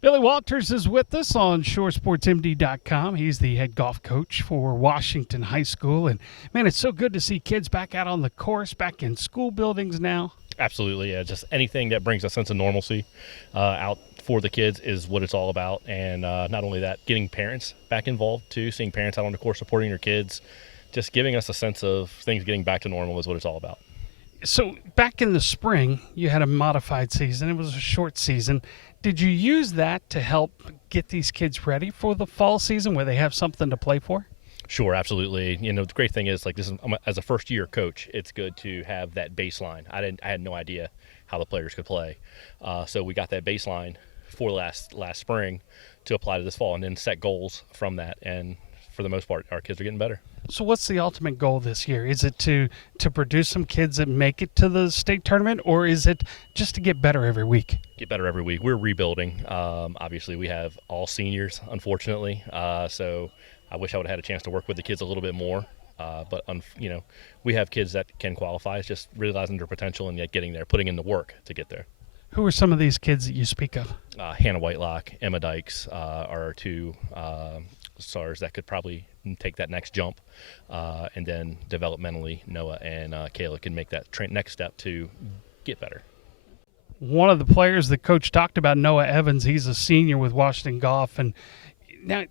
Billy Walters is with us on ShoreSportsMD.com. He's the head golf coach for Washington High School. And, man, it's so good to see kids back out on the course, back in school buildings now. Absolutely, yeah. Just anything that brings a sense of normalcy out for the kids is what it's all about. And not only that, getting parents back involved, too, seeing parents out on the course supporting their kids, just giving us a sense of things getting back to normal is what it's all about. So back in the spring, you had a modified season. It was a short season. Did you use that to help get these kids ready for the fall season where they have something to play for? Sure, absolutely. You know, the great thing is, as a first-year coach, it's good to have that baseline. I had no idea how the players could play, so we got that baseline for last spring to apply to this fall, and then set goals from that. And for the most part, our kids are getting better. So what's the ultimate goal this year? Is it to produce some kids that make it to the state tournament, or is it just to get better every week? Get better every week. We're rebuilding. Obviously, we have all seniors, unfortunately. So I wish I would have had a chance to work with the kids a little bit more. But we have kids that can qualify. It's just realizing their potential and yet getting there, putting in the work to get there. Who are some of these kids that you speak of? Hannah Whitelock, Emma Dykes are our two stars that could probably take that next jump. And then developmentally, Noah and Kayla can make that next step to get better. One of the players that Coach talked about, Noah Evans, he's a senior with Washington Golf. And now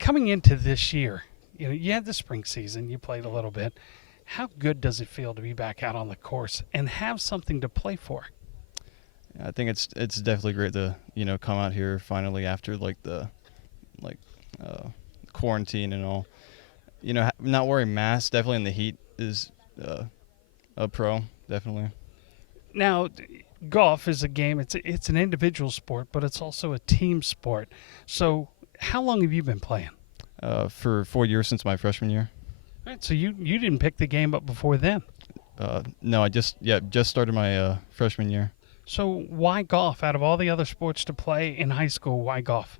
coming into this year, you had the spring season, you played a little bit. How good does it feel to be back out on the course and have something to play for? I think it's definitely great to come out here finally after the quarantine and all. Not wearing masks definitely in the heat is a pro, definitely. Now, golf is a game. It's an individual sport, but it's also a team sport. So, how long have you been playing? For 4 years, since my freshman year. All right, so you didn't pick the game up before then. No, I just started my freshman year. So why golf? Out of all the other sports to play in high school, why golf?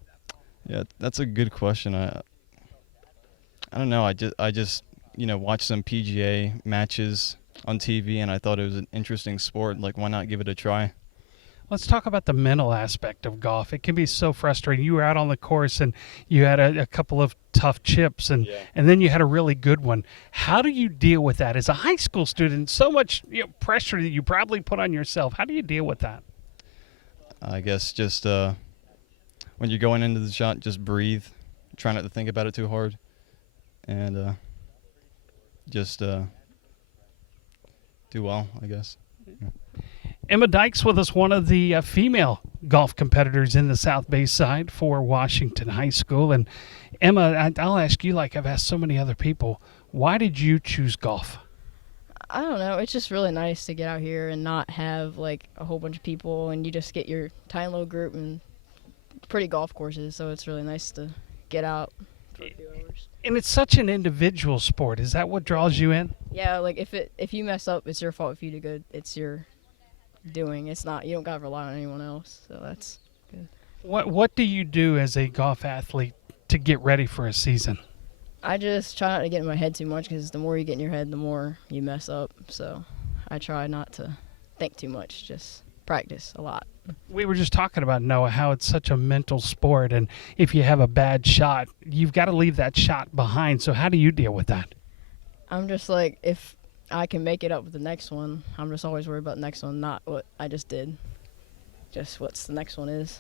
Yeah, that's a good question. I don't know. I just watched some PGA matches on TV, and I thought it was an interesting sport. Like, why not give it a try? Let's talk about the mental aspect of golf. It can be so frustrating. You were out on the course, and you had a couple of tough chips, and then you had a really good one. How do you deal with that? As a high school student, so much pressure that you probably put on yourself. How do you deal with that? I guess just when you're going into the shot, just breathe. Try not to think about it too hard. And just do well, I guess. Yeah. Emma Dykes with us, one of the female golf competitors in the South Bay side for Washington High School. And Emma, I'll ask you, like I've asked so many other people, why did you choose golf? I don't know. It's just really nice to get out here and not have like a whole bunch of people, and you just get your tiny little group and pretty golf courses. So it's really nice to get out for a few hours. And it's such an individual sport. Is that what draws you in? Yeah, like if you mess up, it's your fault. If you do good, it's your doing. It's not, you don't gotta rely on anyone else, so that's good. What do you do as a golf athlete to get ready for a season? I just try not to get in my head too much, because the more you get in your head, the more you mess up. So I try not to think too much, just practice a lot. We were just talking about, Noah, how it's such a mental sport, and if you have a bad shot, you've got to leave that shot behind. So how do you deal with that? I'm just like, if I can make it up with the next one, I'm just always worried about the next one, not what I just did. Just what's the next one is.